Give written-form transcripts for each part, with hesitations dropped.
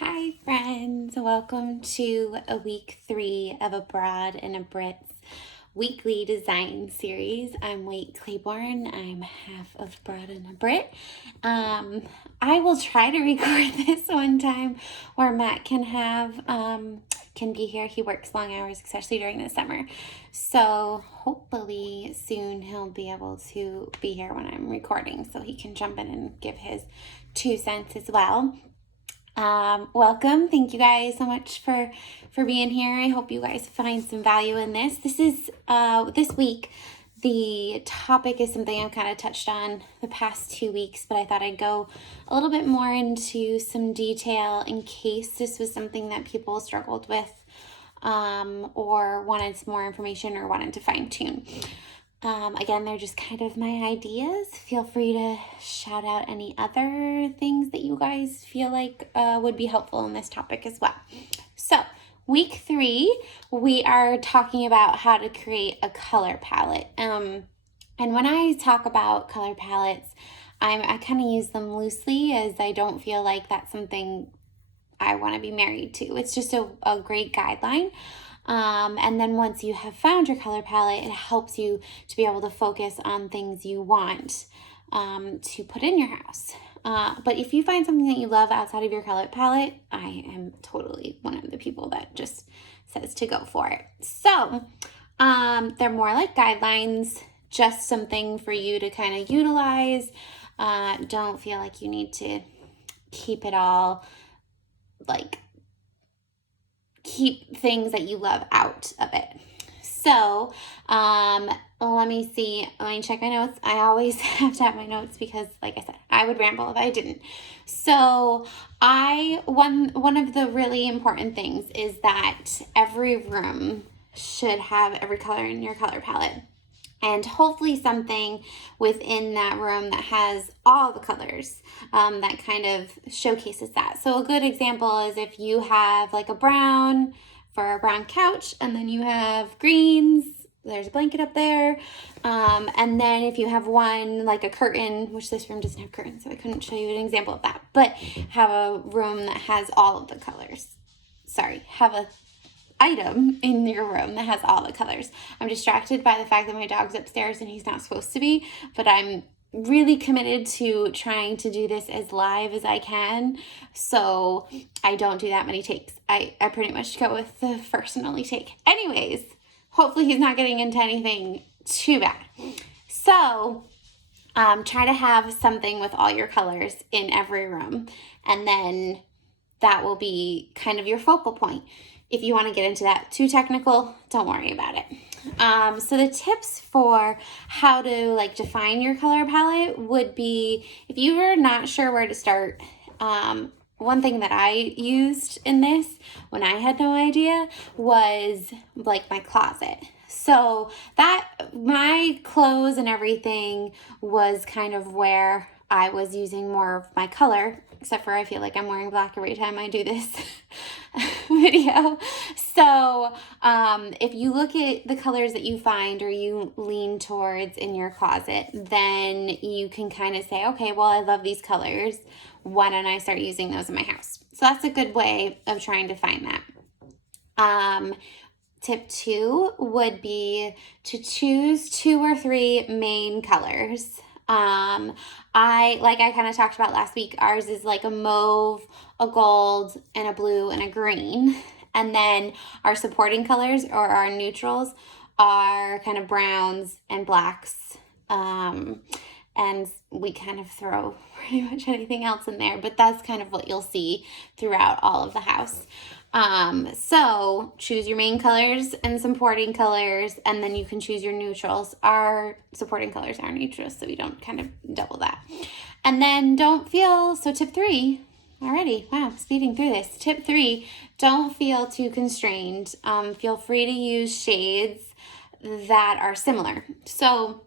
Hi friends, welcome to a week 3 of a Broad and a Brit's weekly design series. I'm Wait Claiborne. I'm half of Broad and a Brit. I will try to record this one time where Matt can be here. He works long hours, especially during the summer. So hopefully soon he'll be able to be here when I'm recording so he can jump in and give his 2 cents as well. Welcome. Thank you guys so much for being here. I hope you guys find some value in this. This week, the topic is something I've kind of touched on the past 2 weeks, but I thought I'd go a little bit more into some detail in case this was something that people struggled with, or wanted some more information or wanted to fine tune. Again, they're just kind of my ideas. Feel free to shout out any other things that you guys feel like would be helpful in this topic as well. So, week 3, we are talking about how to create a color palette. And when I talk about color palettes, I kind of use them loosely, as I don't feel like that's something I want to be married to. It's just a great guideline. And then once you have found your color palette, it helps you to be able to focus on things you want to put in your house. But if you find something that you love outside of your color palette, I am totally one of the people that just says to go for it. So they're more like guidelines, just something for you to kind of utilize. Don't feel like you need to keep it all, like, keep things that you love out of it. So, let me see. Let me check my notes. I always have to have my notes because, like I said, I would ramble if I didn't. So, one of the really important things is that every room should have every color in your color palette. And hopefully something within that room that has all the colors, that kind of showcases that. So a good example is if you have like a brown for a brown couch, and then you have greens, there's a blanket up there. And then if you have one like a curtain, which this room doesn't have curtains, so I couldn't show you an example of that, but have a room that has all of the colors. Have a item in your room that has all the colors. I'm distracted by the fact that my dog's upstairs and he's not supposed to be, but I'm really committed to trying to do this as live as I can, so I don't do that many takes. I pretty much go with the first and only take. Anyways, hopefully he's not getting into anything too bad. So try to have something with all your colors in every room, and then that will be kind of your focal point. If you want to get into that too technical, don't worry about it. So the tips for how to define your color palette would be, if you are not sure where to start, one thing that I used in this when I had no idea was my closet. So that my clothes and everything was kind of where I was using more of my color, except for I feel like I'm wearing black every time I do this video. So if you look at the colors that you find or you lean towards in your closet, then you can kind of say, okay, well, I love these colors. Why don't I start using those in my house? So that's a good way of trying to find that. Tip 2 would be to choose 2 or 3 main colors. I kind of talked about last week, ours is like a mauve, a gold, and a blue, and a green. And then our supporting colors, or our neutrals, are kind of browns and blacks. And we kind of throw pretty much anything else in there, but that's kind of what you'll see throughout all of the house. So choose your main colors and supporting colors, and then you can choose your neutrals. Our supporting colors are neutrals, so we don't kind of double that. And then tip 3, already, wow, speeding through this. Tip 3, don't feel too constrained. Feel free to use shades that are similar. So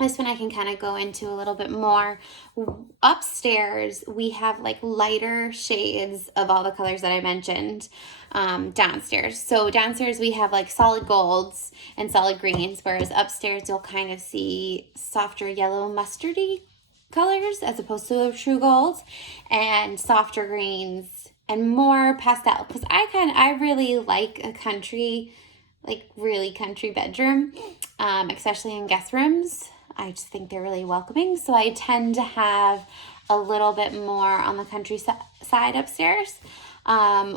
this one I can kind of go into a little bit more. Upstairs, we have lighter shades of all the colors that I mentioned downstairs. So downstairs we have solid golds and solid greens, whereas upstairs you'll kind of see softer yellow mustardy colors as opposed to true golds, and softer greens and more pastel, because I really like a country, like really country bedroom, especially in guest rooms. I just think they're really welcoming. So I tend to have a little bit more on the country side upstairs,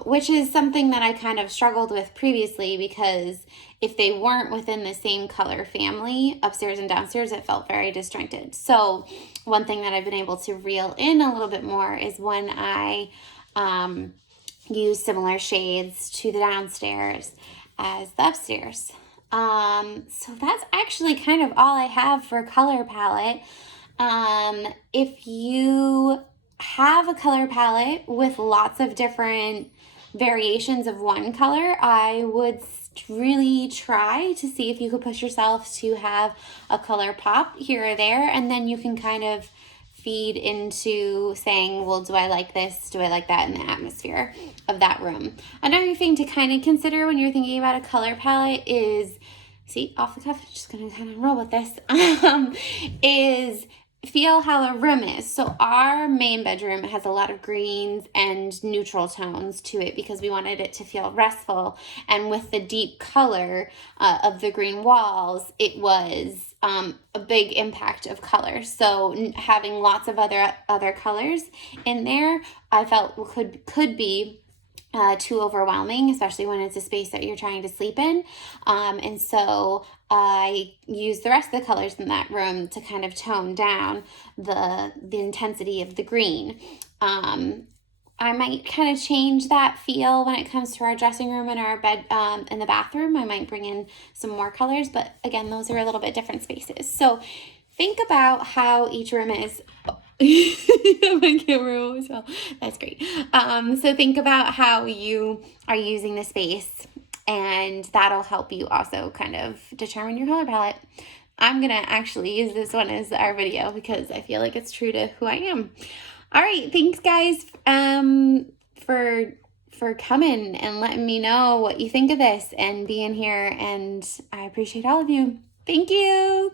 which is something that I kind of struggled with previously, because if they weren't within the same color family, upstairs and downstairs, it felt very disjointed. So one thing that I've been able to reel in a little bit more is when I use similar shades to the downstairs as the upstairs. So that's actually kind of all I have for color palette. If you have a color palette with lots of different variations of one color, I would really try to see if you could push yourself to have a color pop here or there, and then you can kind of feed into saying, well, do I like this? Do I like that in the atmosphere of that room? Another thing to kind of consider when you're thinking about a color palette is, see, off the cuff, I'm just going to kind of roll with this, is feel how a room is. So our main bedroom has a lot of greens and neutral tones to it because we wanted it to feel restful. And with the deep color of the green walls, it was a big impact of color. So having lots of other colors in there, I felt could be too overwhelming, especially when it's a space that you're trying to sleep in. And so I use the rest of the colors in that room to kind of tone down the intensity of the green. I might kind of change that feel when it comes to our dressing room and our bed, in the bathroom. I might bring in some more colors, but again, those are a little bit different spaces. So think about how each room is. My camera always fell. That's great. So think about how you are using the space, and that'll help you also kind of determine your color palette. I'm going to actually use this one as our video because I feel like it's true to who I am. All right. Thanks, guys, for coming and letting me know what you think of this and being here. And I appreciate all of you. Thank you.